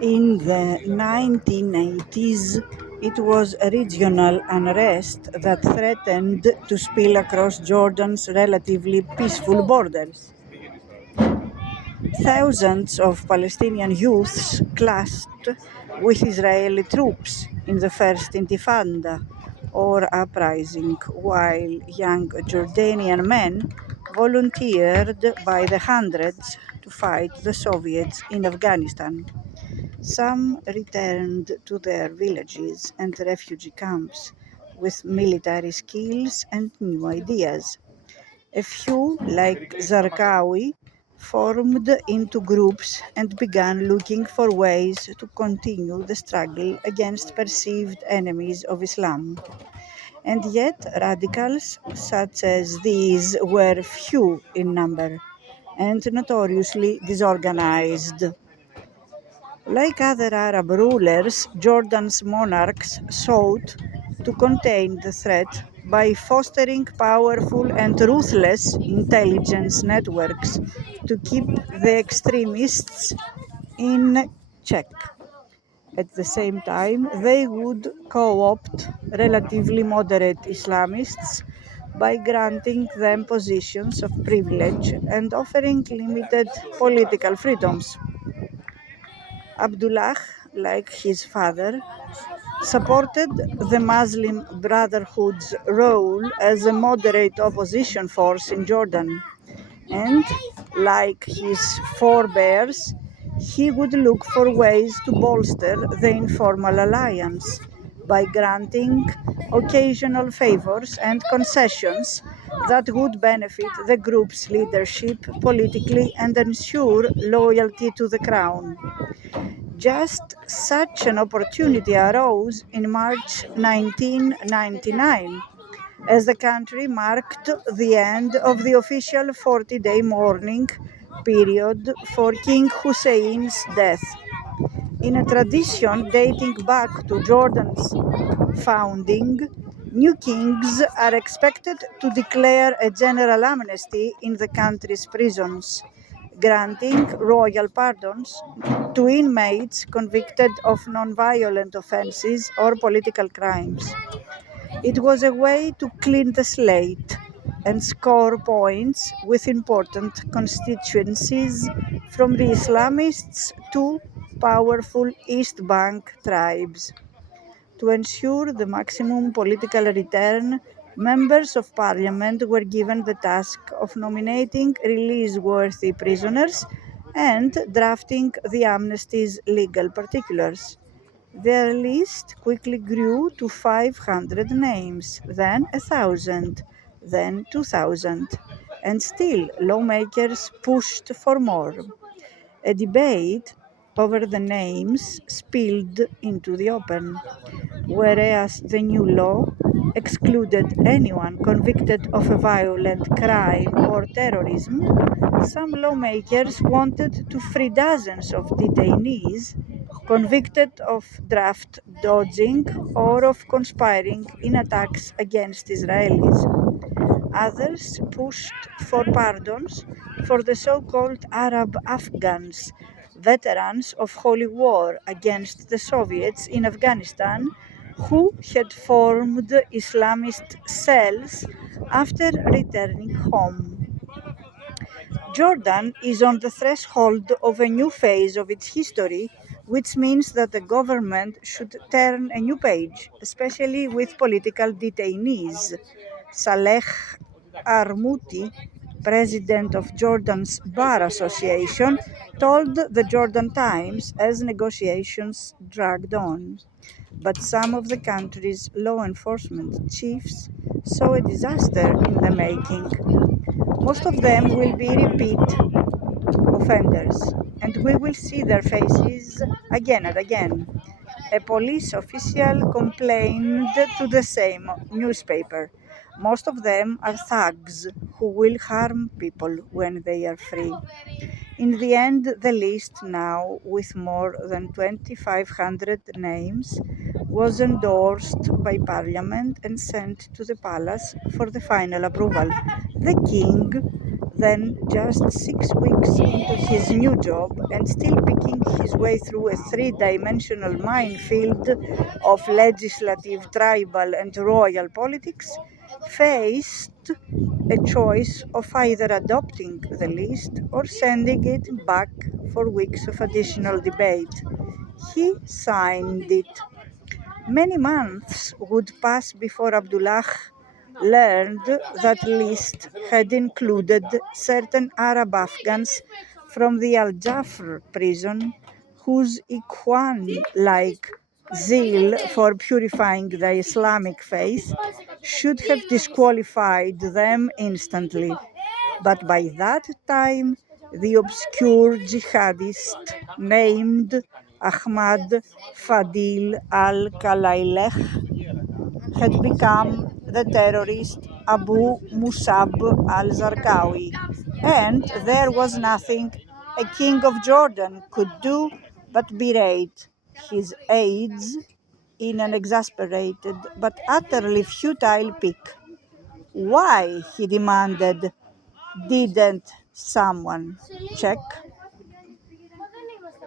In the 1980s, it was a regional unrest that threatened to spill across Jordan's relatively peaceful borders. Thousands of Palestinian youths clashed with Israeli troops in the first Intifada, or uprising, while young Jordanian men volunteered by the hundreds to fight the Soviets in Afghanistan. Some returned to their villages and refugee camps with military skills and new ideas. A few, like Zarqawi, formed into groups and began looking for ways to continue the struggle against perceived enemies of Islam. And yet, radicals such as these were few in number and notoriously disorganized. Like other Arab rulers, Jordan's monarchs sought to contain the threat by fostering powerful and ruthless intelligence networks to keep the extremists in check. At the same time, they would co-opt relatively moderate Islamists by granting them positions of privilege and offering limited political freedoms. Abdullah, like his father, supported the Muslim Brotherhood's role as a moderate opposition force in Jordan, and, like his forebears, he would look for ways to bolster the informal alliance by granting occasional favors and concessions that would benefit the group's leadership politically and ensure loyalty to the crown. Just such an opportunity arose in March 1999, as the country marked the end of the official 40-day mourning period for King Hussein's death. In a tradition dating back to Jordan's founding, new kings are expected to declare a general amnesty in the country's prisons, granting royal pardons to inmates convicted of non-violent offenses or political crimes. It was a way to clean the slate and score points with important constituencies from the Islamists to powerful East Bank tribes. To ensure the maximum political return, members of parliament were given the task of nominating release-worthy prisoners and drafting the amnesty's legal particulars. Their list quickly grew to 500 names, then 1,000, then 2,000, and still lawmakers pushed for more. A debate over the names spilled into the open. Whereas the new law excluded anyone convicted of a violent crime or terrorism, some lawmakers wanted to free dozens of detainees convicted of draft dodging or of conspiring in attacks against Israelis. Others pushed for pardons for the so-called Arab Afghans, veterans of Holy War against the Soviets in Afghanistan, who had formed Islamist cells after returning home. Jordan is on the threshold of a new phase of its history, which means that the government should turn a new page, especially with political detainees. Saleh Armouti, president of Jordan's Bar Association, told the Jordan Times as negotiations dragged on. But some of the country's law enforcement chiefs saw a disaster in the making. Most of them will be repeat offenders, and we will see their faces again and again. A police official complained to the same newspaper. Most of them are thugs who will harm people when they are free. In the end, the list, now with more than 2,500 names, was endorsed by Parliament and sent to the palace for the final approval. The king Then, just 6 weeks into his new job and still picking his way through a three-dimensional minefield of legislative, tribal, and royal politics, faced a choice of either adopting the list or sending it back for weeks of additional debate. He signed it. Many months would pass before Abdullah learned that list had included certain Arab Afghans from the Al Jafr prison whose Ikhwan-like zeal for purifying the Islamic faith should have disqualified them instantly. But by that time, the obscure jihadist named Ahmad Fadil al-Kalaileh had become the terrorist Abu Musab al-Zarqawi, and there was nothing a king of Jordan could do but berate his aides in an exasperated but utterly futile pic. Why, he demanded, didn't someone check?